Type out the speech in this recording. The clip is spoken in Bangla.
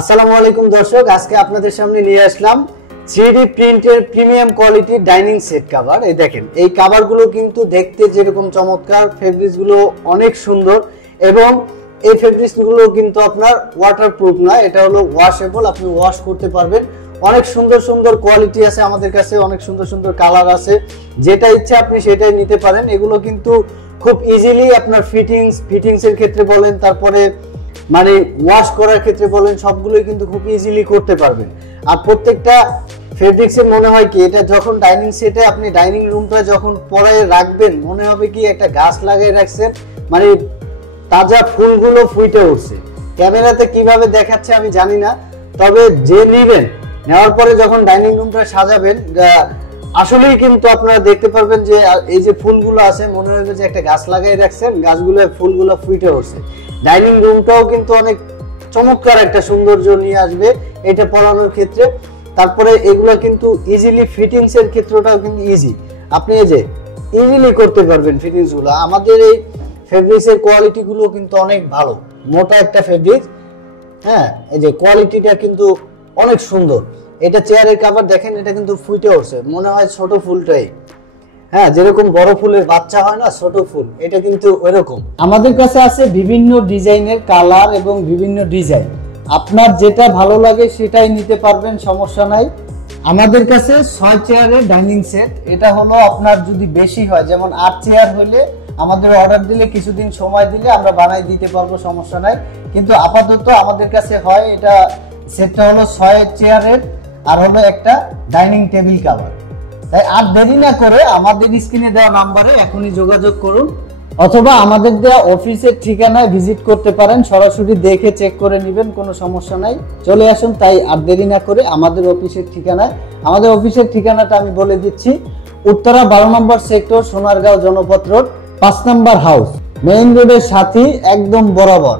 আসসালামু আলাইকুম দর্শক, আজকে আপনাদের সামনে নিয়ে আসলাম 3D প্রিন্টের প্রিমিয়াম কোয়ালিটির ডাইনিং সেট কভার। এই দেখেন, এই কভারগুলো কিন্তু দেখতে যেরকম চমৎকার, ফেব্রিক্সগুলো অনেক সুন্দর এবং এই ফেব্রিক্সগুলো কিন্তু আপনার ওয়াটারপ্রুফ না, এটা হলো ওয়াশেবল, আপনি ওয়াশ করতে পারবেন। অনেক সুন্দর সুন্দর কোয়ালিটি আছে আমাদের কাছে, অনেক সুন্দর সুন্দর কালার আছে, যেটা ইচ্ছা আপনি সেটাই নিতে পারেন। এগুলো কিন্তু খুব ইজিলি আপনার ফিটিংসের ক্ষেত্রে বলেন, তারপরে মানে ওয়াশ করার ক্ষেত্রে বলেন, সবগুলোই কিন্তু খুব ইজিলি করতে পারবেন। আর প্রত্যেকটা ফেব্রিক্সের মনে হয় কি, এটা যখন ডাইনিং সেটে আপনি ডাইনিং রুমটা যখন পরায় রাখবেন, মনে হবে কি একটা গাছ লাগিয়ে রাখছেন, মানে তাজা ফুলগুলো ফুটে উঠছে। ক্যামেরাতে কিভাবে দেখাচ্ছে আমি জানি না, তবে যে নেবেন, নেওয়ার পরে যখন ডাইনিং রুমটা সাজাবেন, আসলেই কিন্তু আপনারা দেখতে পারবেন যে এই যে ফুলগুলো আছে, মনে হবে যে একটা গাছ লাগাই রাখছেন, গাছগুলো ফুলগুলো ফুটে উঠছে। ডাইনিং রুমটাও কিন্তু অনেক চমৎকার একটা সৌন্দর্য নিয়ে আসবে এটা পরানোর ক্ষেত্রে। তারপরে এগুলো কিন্তু ইজিলি ফিটিংস এর ক্ষেত্রটাও কিন্তু ইজি, আপনি এই যে ইজিলি করতে পারবেন ফিটিংস গুলো। আমাদের এই ফেব্রিক্স এর কোয়ালিটি গুলো কিন্তু অনেক ভালো, মোটা একটা ফেব্রিক্স। হ্যাঁ, এই যে কোয়ালিটিটা কিন্তু অনেক সুন্দর। এটা চেয়ারের কভার দেখেন, এটা কিন্তু ফুটে উঠছে, মনে হয় ছোট ফুলটাই। হ্যাঁ, যেরকম বড় ফুলের বাচ্চা হয় না, ছোট ফুল, এটা কিন্তু ওইরকম। আমাদের কাছে আছে বিভিন্ন ডিজাইনের কালার এবং বিভিন্ন ডিজাইন, আপনার যেটা ভালো লাগে সেটাই নিতে পারবেন, সমস্যা নাই। আমাদের কাছে 6 চেয়ারের ডাইনিং সেট, এটা হলো আপনার যদি বেশি হয়, যেমন 8 চেয়ার হলে আমাদের অর্ডার দিলে কিছুদিন সময় দিলে আমরা বানাই দিতে পারবো, সমস্যা নাই। কিন্তু আপাতত আমাদের কাছে হয় এটা সেটটা হলো 6 চেয়ারের আর হলো একটা ডাইনিং টেবিল কভার। তাই আর দেরি না করে আমাদের স্ক্রিনে দেওয়া নাম্বারে এখনই যোগাযোগ করুন, অথবা আমাদের দেওয়া অফিসের ঠিকানায় ভিজিট করতে পারেন, সরাসরি দেখে চেক করে নেবেন, কোনো সমস্যা নাই। চলে আসুন, তাই আর দেরি না করে আমাদের অফিসের ঠিকানায়। আমাদের অফিসের ঠিকানাটা আমি বলে দিচ্ছি, উত্তরা 12 নম্বর সেক্টর, সোনারগাঁও জনপথ রোড, 5 নম্বর হাউস, মেইন রোডের সাথে একদম বরাবর।